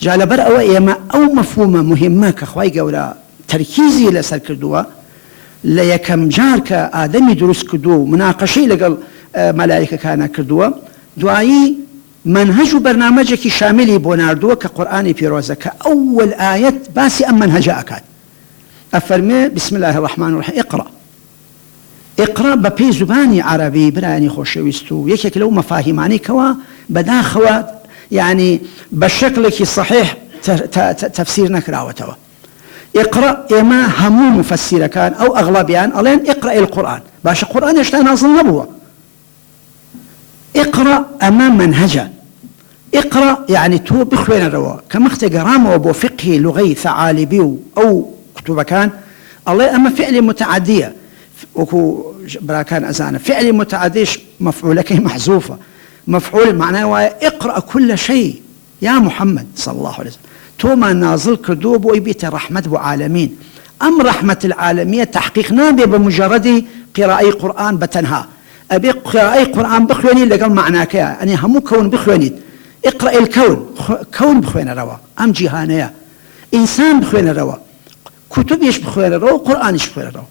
جالبر أو إما أو مفهومة مهمة كخواي قولا تركيزي لسر كردوها ليكم جارك آدمي دروس كردو مناقشي لقل ملائكة كان كردوها دعائي منهج برنامجك شاملي بوناردوه كقرآن بيروزة كأول آية باسي أم منهج أكاد أفرمي بسم الله الرحمن الرحيم اقرأ ببي زباني عربي براني خوشويستو يكيك لو مفاهيماني كوا بداخوا يعني بالشكل صحيح تفسير نكراوتوا اقرأ إما همو مفسير كان أو أغلبيان ألين اقرأ القرآن باش القرآن يشتغل نازل نبوه اقرأ أمام منهجا اقرأ يعني تو بخوين الروا كما اختقرام وبو فقه لغي ثعالبي أو كتب كان الله أما فعل متعدية وكو براكان أزانا فعل متعديش مفعولك محذوفة مفعول معناه اقرأ كل شيء يا محمد صلى الله عليه وسلم توما نازل كردوب ويبيت رحمة العالمين أم رحمة العالمية تحقيق نابي بمجرد قراءة قرآن بتنها أبي قراءة قرآن بخواني لقل معناك يعني همو كون بخواني اقرأ الكون كون بخوان الروا أم جهانية إنسان بخوان الروا كتب يش بخوان الروا قرآن يش بخوان الروا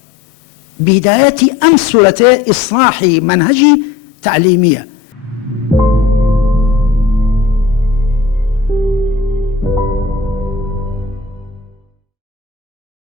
بداية أم سورة إصلاحي منهجي تعليمية